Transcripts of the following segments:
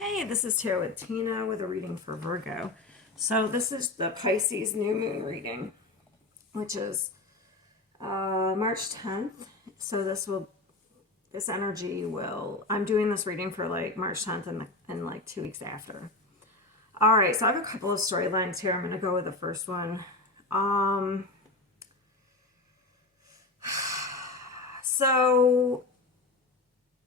Hey, this is Tarot with Tina with a reading for Virgo. So this is the Pisces new moon reading, which is March 10th. So this energy will, I'm doing this reading for like March 10th and like 2 weeks after. All right, so I have a couple of storylines here. I'm going to go with the first one. So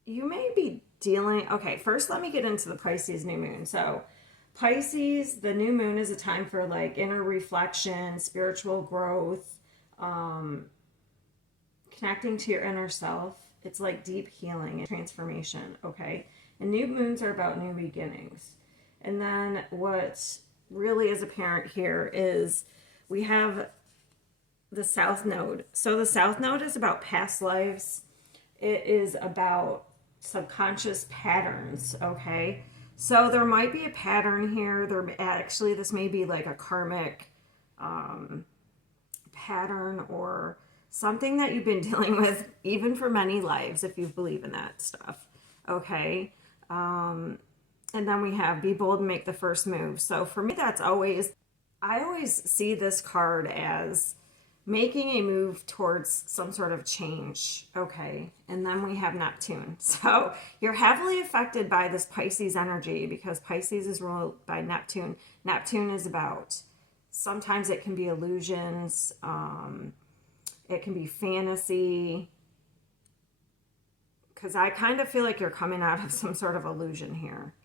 you may be dealing, okay, first let me get into the Pisces new moon. So Pisces, the new moon is a time for like inner reflection, spiritual growth, connecting to your inner self. It's like deep healing and transformation, okay? And new moons are about new beginnings. And then what really is apparent here is we have the South Node. So the South Node is about past lives. It is about subconscious patterns, okay? So there might be a pattern here. This may be like a karmic pattern or something that you've been dealing with even for many lives, if you believe in that stuff, okay? And then we have be bold and make the first move. So for me, I always see this card as making a move towards some sort of change, okay? And then we have Neptune. So you're heavily affected by this Pisces energy because Pisces is ruled by Neptune. Neptune is about, sometimes it can be illusions, it can be fantasy, because I kind of feel like you're coming out of some sort of illusion here.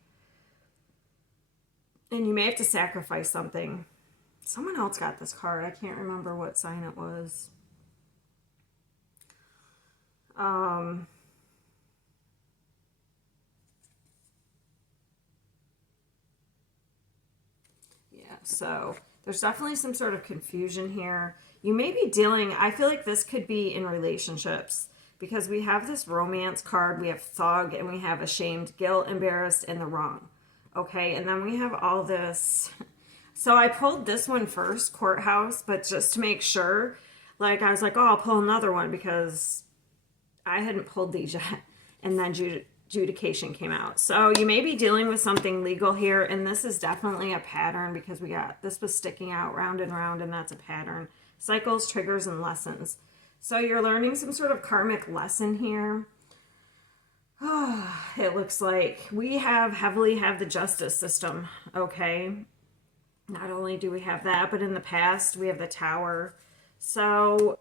And you may have to sacrifice something. Someone else got this card. I can't remember what sign it was. Yeah, so there's definitely some sort of confusion here. You may be dealing, I feel like this could be in relationships because we have this romance card, we have thug, and we have ashamed, guilt, embarrassed, and the wrong. Okay, and then we have all this. So I pulled this one first, courthouse, but just to make sure, like I was like, oh, I'll pull another one because I hadn't pulled these yet. And then adjudication came out. So you may be dealing with something legal here, and this is definitely a pattern because this was sticking out round and round, and that's a pattern. Cycles, triggers, and lessons. So you're learning some sort of karmic lesson here. It looks like we heavily have the justice system, okay? Not only do we have that, but in the past, we have the Tower. So,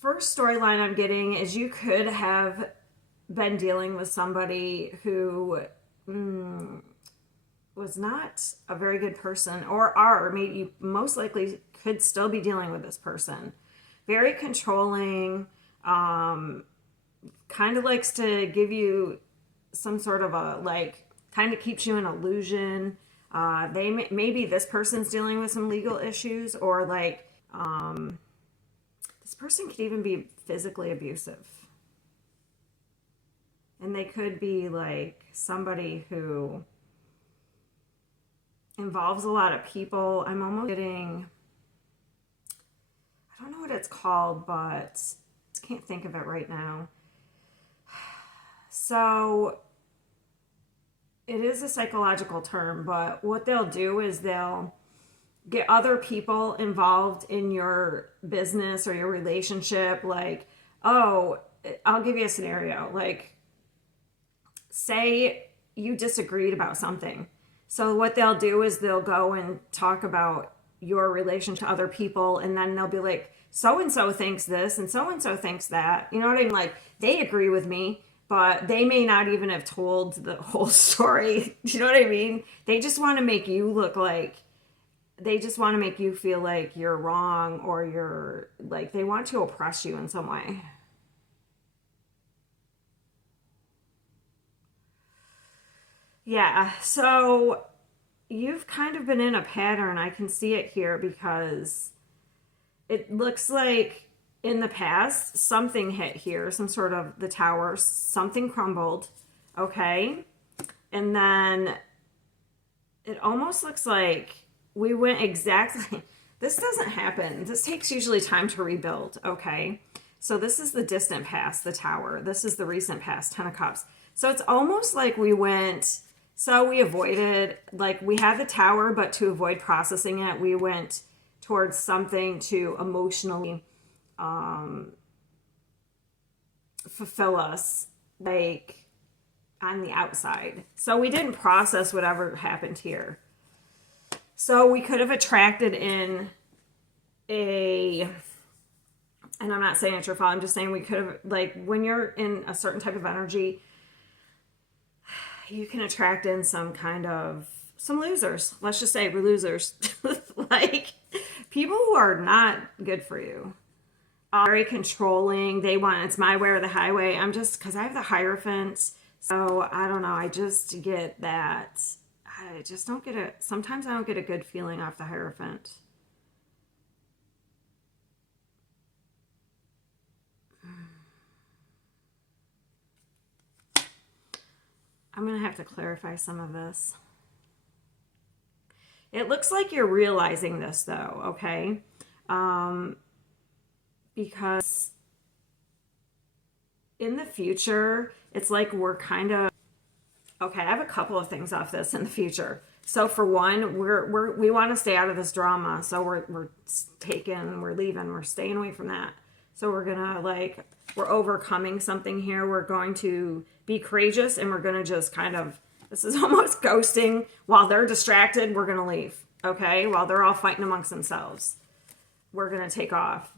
first storyline I'm getting is you could have been dealing with somebody who was not a very good person, or maybe you most likely could still be dealing with this person. Very controlling, kind of likes to give you some sort of a, like, kind of keeps you in illusion. Maybe this person's dealing with some legal issues, or like this person could even be physically abusive. And they could be like somebody who involves a lot of people. I'm almost getting, I don't know what it's called, but I can't think of it right now. So it is a psychological term, but what they'll do is they'll get other people involved in your business or your relationship. Like, oh, I'll give you a scenario. Like, say you disagreed about something. So what they'll do is they'll go and talk about your relation to other people, and then they'll be like, so-and-so thinks this and so-and-so thinks that. You know what I mean? Like, they agree with me, but they may not even have told the whole story. Do you know what I mean? They just want to make you look like, they just want to make you feel like you're wrong, or you're like, they want to oppress you in some way. Yeah, so you've kind of been in a pattern. I can see it here because it looks like in the past, something hit here, some sort of the Tower, something crumbled, okay? And then it almost looks like we went exactly, this doesn't happen. This takes usually time to rebuild, okay? So this is the distant past, the Tower. This is the recent past, Ten of Cups. So it's almost like we avoided, like we had the Tower, but to avoid processing it, we went towards something to emotionally fulfill us, like on the outside. So we didn't process whatever happened here. So we could have attracted in and I'm not saying it's your fault, I'm just saying we could have, like, when you're in a certain type of energy, you can attract in some losers. Let's just say we're losers. Like, people who are not good for you. Very controlling. They want, it's my way or the highway. Because I have the Hierophant. So, I don't know. I just get that. I just don't get it. Sometimes I don't get a good feeling off the Hierophant. I'm going to have to clarify some of this. It looks like you're realizing this, though, okay? Because in the future, it's like we're kind of... Okay, I have a couple of things off this in the future. So for one, we want to stay out of this drama. So we're leaving, we're staying away from that. So we're gonna, like, we're overcoming something here. We're going to be courageous, and we're gonna just kind of, this is almost ghosting. While they're distracted, we're gonna leave, okay? While they're all fighting amongst themselves, we're gonna take off.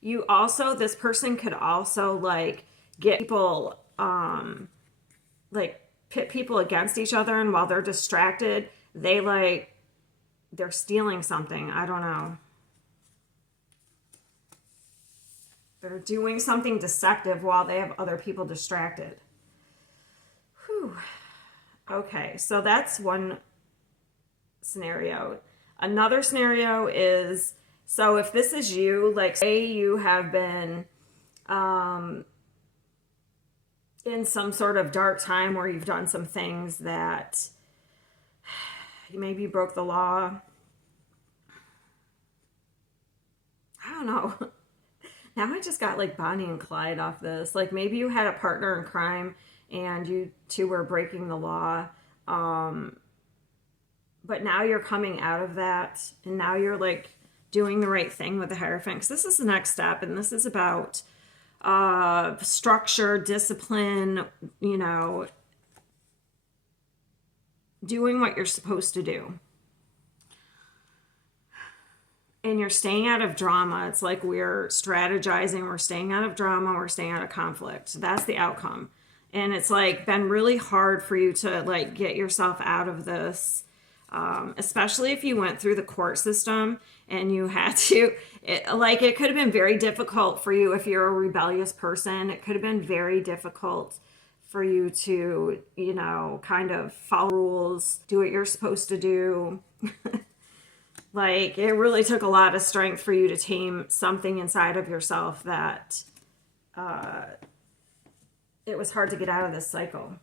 You also, this person could also, like, get people, like, pit people against each other, and while they're distracted, they're stealing something. I don't know. They're doing something deceptive while they have other people distracted. Whew. Okay, so that's one scenario. Another scenario is, so if this is you, like, say you have been in some sort of dark time where you've done some things that maybe you broke the law. I don't know. Now I just got, like, Bonnie and Clyde off this. Like, maybe you had a partner in crime and you two were breaking the law. But now you're coming out of that, and now you're, like, doing the right thing with the Hierophant. Because this is the next step, and this is about structure, discipline, you know, doing what you're supposed to do. And you're staying out of drama. It's like we're strategizing, we're staying out of drama, we're staying out of conflict. That's the outcome. And it's, like, been really hard for you to, like, get yourself out of this, especially if you went through the court system and you had to, it could have been very difficult for you if you're a rebellious person. It could have been very difficult for you to, you know, kind of follow rules, do what you're supposed to do. Like, it really took a lot of strength for you to tame something inside of yourself that it was hard to get out of this cycle.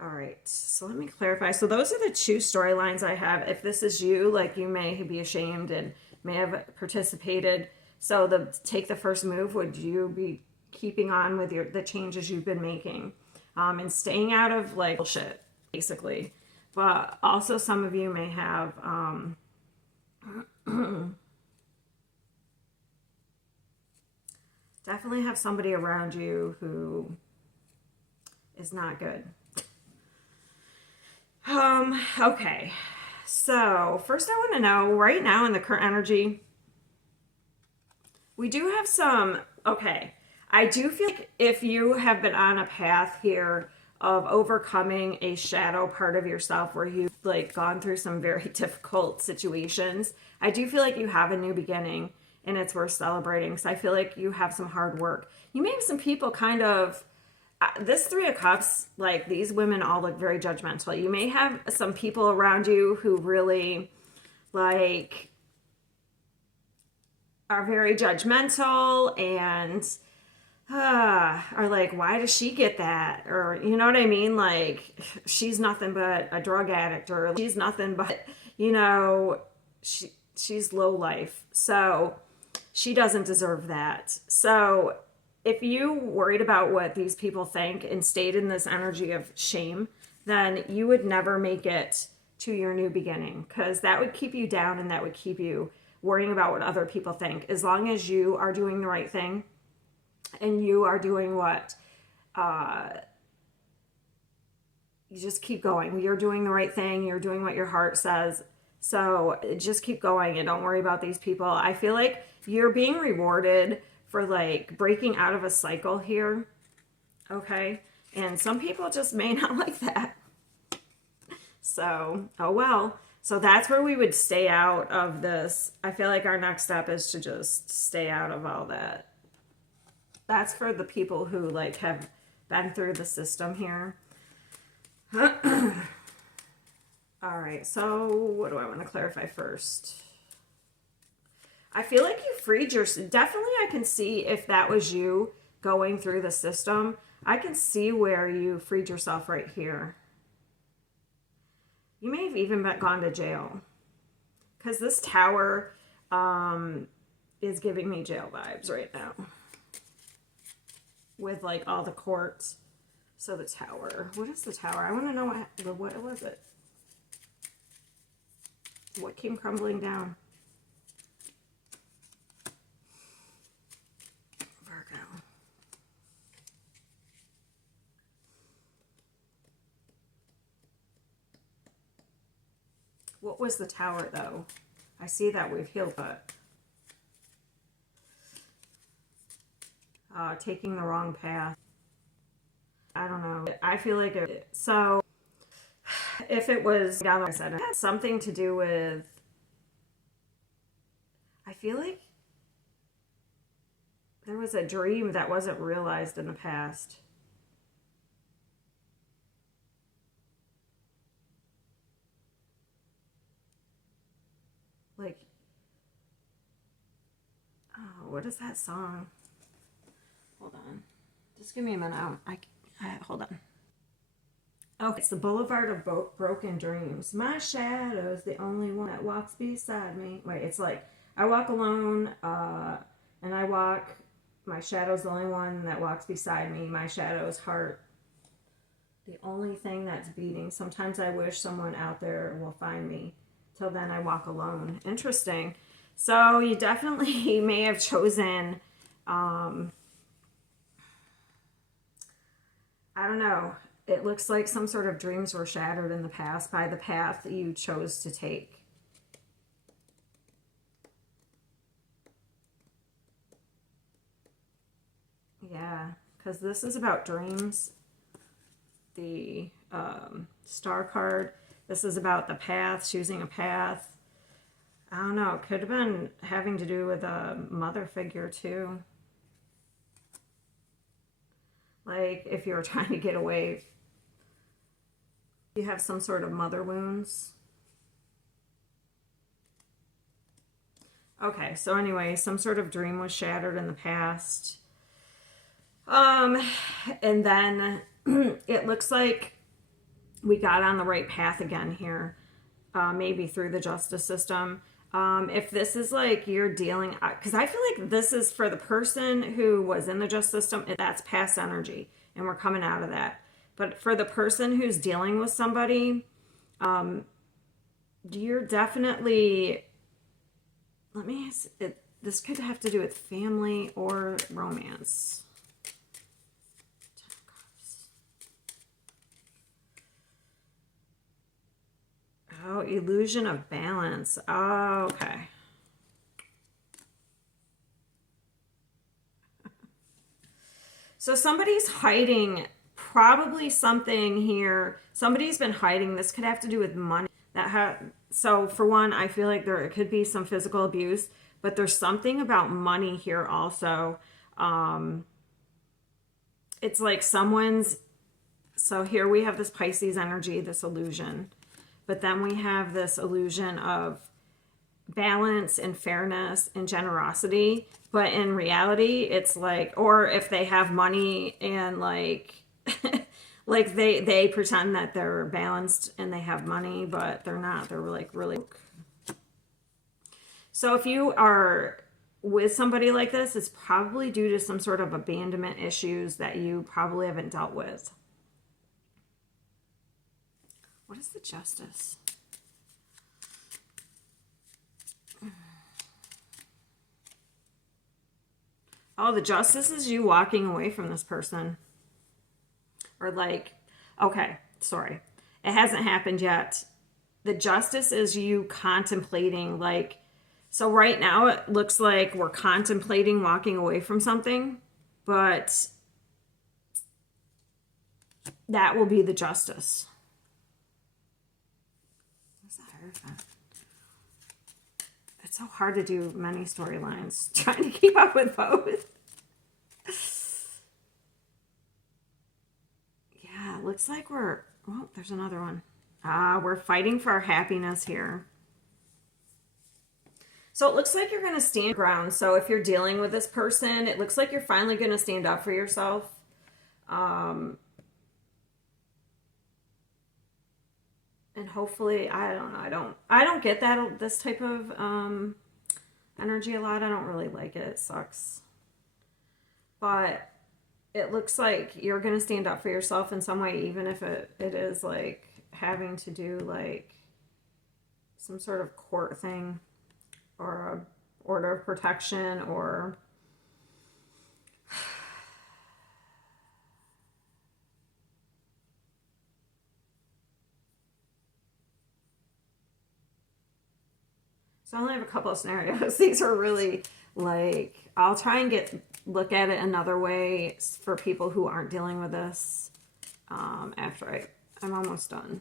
All right, so let me clarify. So those are the two storylines I have. If this is you, like, you may be ashamed and may have participated. So take the first move. Would you be keeping on with the changes you've been making and staying out of, like, bullshit, basically? But also some of you may have definitely have somebody around you who is not good. Okay. So first I want to know, right now in the current energy, we do have some, okay. I do feel like if you have been on a path here of overcoming a shadow part of yourself where you've, like, gone through some very difficult situations, I do feel like you have a new beginning, and it's worth celebrating. So I feel like you have some hard work. You may have some people kind of, this Three of Cups, like, these women all look very judgmental. You may have some people around you who really, like, are very judgmental and are like, why does she get that? Or, you know what I mean? Like, she's nothing but a drug addict, or she's nothing but, you know, she's low life. So she doesn't deserve that. So if you worried about what these people think and stayed in this energy of shame, then you would never make it to your new beginning, because that would keep you down and that would keep you worrying about what other people think. As long as you are doing the right thing and you are doing what you just keep going. You're doing the right thing. You're doing what your heart says. So just keep going and don't worry about these people. I feel like you're being rewarded for like breaking out of a cycle here. Okay. And some people just may not like that. So, oh well. So that's where we would stay out of this. I feel like our next step is to just stay out of all that. That's for the people who like have been through the system here. All right, so what do I want to clarify first? I feel like you freed yourself. Definitely I can see if that was you going through the system. I can see where you freed yourself right here. You may have even gone to jail. Because this tower is giving me jail vibes right now. With like all the courts. So the tower. What is the tower? I want to know what was it? What came crumbling down? Virgo. What was the tower though? I see that we've healed, but taking the wrong path. I don't know. I feel like so if it was down, I said it had something to do with, I feel like there was a dream that wasn't realized in the past. Like, oh, what is that song? Hold on. Just give me a minute. Hold on. Okay, it's the Boulevard of Broken Dreams. My shadow's the only one that walks beside me. Wait, it's like, I walk alone, and I walk, my shadow's the only one that walks beside me. My shadow's heart, the only thing that's beating. Sometimes I wish someone out there will find me. Till then I walk alone. Interesting. So you definitely may have chosen, I don't know. It looks like some sort of dreams were shattered in the past by the path that you chose to take. Yeah, because this is about dreams. The star card. This is about the path, choosing a path. I don't know. It could have been having to do with a mother figure too. Like if you were trying to get away, you have some sort of mother wounds. Okay, so anyway, some sort of dream was shattered in the past. And then it looks like we got on the right path again here, maybe through the justice system. If this is like you're dealing, because I feel like this is for the person who was in the justice system, that's past energy, and we're coming out of that. But for the person who's dealing with somebody, you're definitely, this could have to do with family or romance. Oh, illusion of balance. Oh, okay. So somebody's hiding probably something here. Somebody's been hiding. This could have to do with money. So for one, I feel like there could be some physical abuse, but there's something about money here also. It's like someone's, so here we have this Pisces energy, this illusion. But then we have this illusion of balance and fairness and generosity. But in reality, it's like, or if they have money and like, Like they pretend that they're balanced and they have money, but they're not. They're like really broke. So if you are with somebody like this, it's probably due to some sort of abandonment issues that you probably haven't dealt with. What is the Justice? Oh, the Justice is you walking away from this person. Or like, okay, sorry. It hasn't happened yet. The Justice is you contemplating, like, so right now it looks like we're contemplating walking away from something, but that will be the Justice. What's the Hierophant? It's so hard to do many storylines. Trying to keep up with both. Yeah, it looks like we're... Oh, there's another one. We're fighting for our happiness here. So it looks like you're going to stand ground. So if you're dealing with this person, it looks like you're finally going to stand up for yourself. And hopefully, I don't know. I don't get that, this type of energy a lot. I don't really like it. It sucks. But it looks like you're going to stand up for yourself in some way, even if it is like having to do like some sort of court thing or a order of protection or so I only have a couple of scenarios. These are really like, I'll try and look at it another way for people who aren't dealing with this after I'm almost done.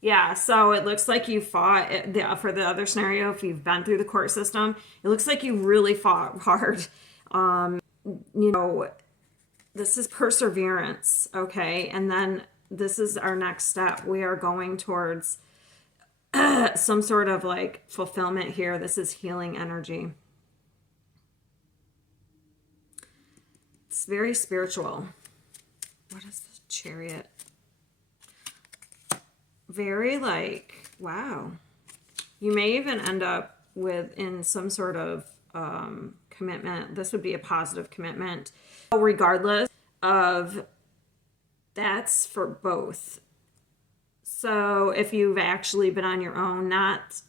Yeah, so it looks like you fought for the other scenario. If you've been through the court system, it looks like you really fought hard. You know, this is perseverance, okay? And then this is our next step. We are going towards some sort of like fulfillment here. This is healing energy. It's very spiritual. What is the Chariot? Very like, wow. You may even end up in some sort of commitment. This would be a positive commitment. Regardless of, that's for both. So if you've actually been on your own,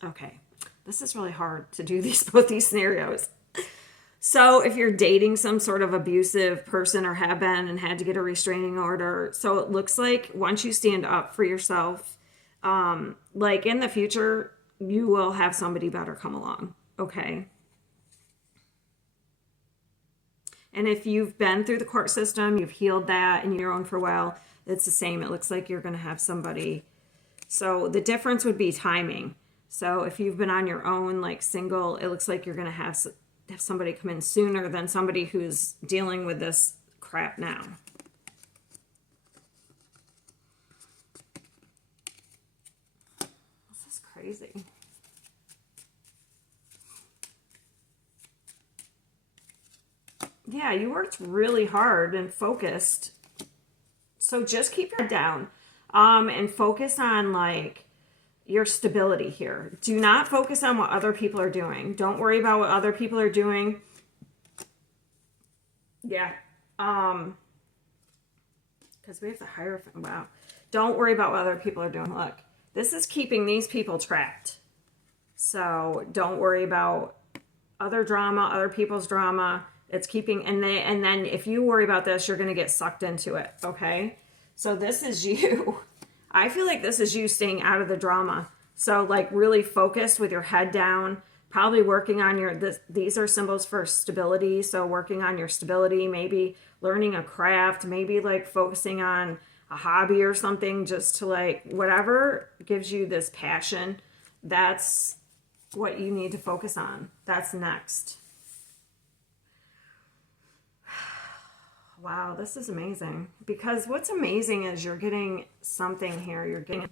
okay. This is really hard to do both these scenarios. So if you're dating some sort of abusive person or have been and had to get a restraining order, so it looks like once you stand up for yourself, like in the future, you will have somebody better come along. Okay. And if you've been through the court system, you've healed that and you're on for a while, it's the same. It looks like you're going to have somebody. So the difference would be timing. So if you've been on your own, like single, it looks like you're going to have somebody come in sooner than somebody who's dealing with this crap now. This is crazy. Yeah, you worked really hard and focused. So just keep your head down and focus on like your stability here. Do not focus on what other people are doing. Don't worry about what other people are doing. Yeah. Because we have the Hierophant. Wow. Don't worry about what other people are doing. Look, this is keeping these people trapped. So don't worry about other drama, other people's drama. It's keeping, and then if you worry about this, you're going to get sucked into it. Okay. So this is you. I feel like this is you staying out of the drama. So like really focused with your head down, probably working on these are symbols for stability. So working on your stability, maybe learning a craft, maybe like focusing on a hobby or something, just to like whatever gives you this passion. That's what you need to focus on. That's next. Wow, this is amazing. Because what's amazing is you're getting something here. You're getting...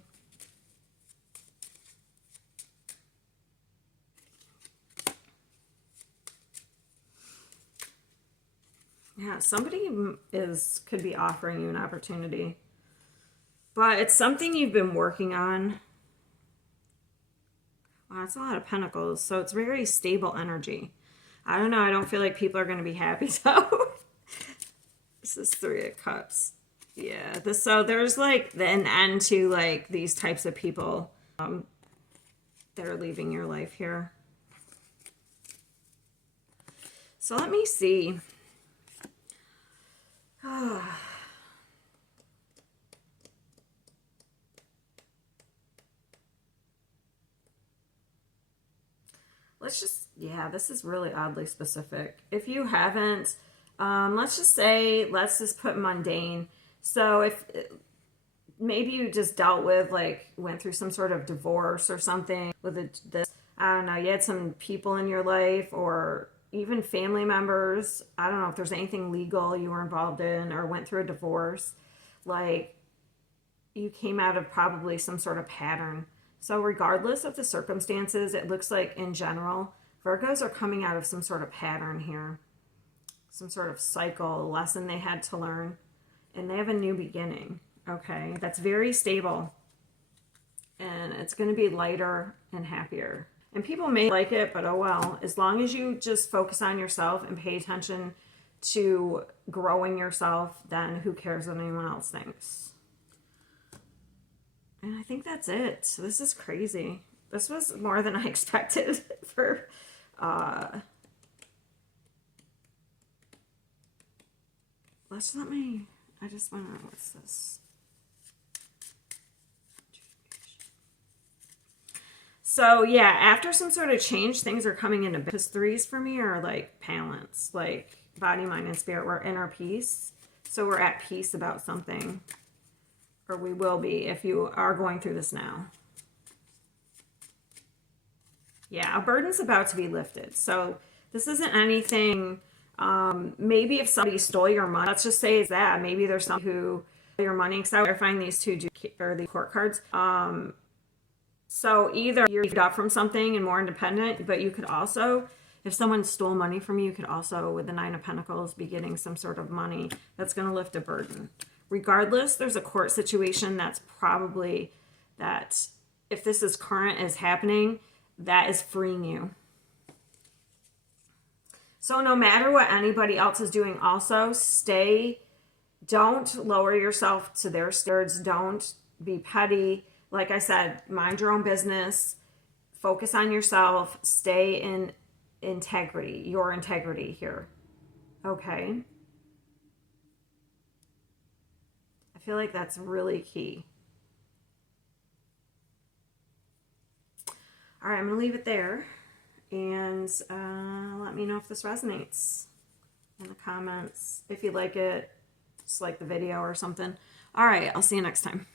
Yeah, somebody could be offering you an opportunity. But it's something you've been working on. Wow, that's a lot of pentacles. So it's very stable energy. I don't know. I don't feel like people are going to be happy. So this is 3 of Cups. Yeah. So there's like an end to like these types of people that are leaving your life here. So let me see. Let's just, yeah, this is really oddly specific. If you haven't, let's just say, let's just put mundane. So if maybe you just dealt with, like, went through some sort of divorce or something with this, I don't know, you had some people in your life or even family members. I don't know if there's anything legal you were involved in or went through a divorce. Like, you came out of probably some sort of pattern. So regardless of the circumstances, it looks like in general, Virgos are coming out of some sort of pattern here. Some sort of cycle, a lesson they had to learn. And they have a new beginning, okay? That's very stable. And it's going to be lighter and happier. And people may like it, but oh well. As long as you just focus on yourself and pay attention to growing yourself, then who cares what anyone else thinks? And I think that's it. This is crazy. This was more than I expected for I just want to know what's this. So yeah, after some sort of change, things are coming into because 3s for me are like balance, like body, mind, and spirit. We're inner peace. So we're at peace about something. Or we will be if you are going through this now. Yeah, a burden's about to be lifted. So this isn't anything, maybe if somebody stole your money, let's just say it's that. Maybe there's somebody who stole your money. Because I find these two, or the court cards. So either you're up from something and more independent, but you could also, if someone stole money from you, you could also, with the 9 of Pentacles, be getting some sort of money that's going to lift a burden. Regardless, there's a court situation that's probably that if this is current is happening, that is freeing you. So no matter what anybody else is doing, also don't lower yourself to their standards. Don't be petty. Like I said, mind your own business. Focus on yourself. Stay in integrity, your integrity here. Okay? I feel like that's really key. All right, I'm going to leave it there. And let me know if this resonates in the comments. If you like it, just like the video or something. All right, I'll see you next time.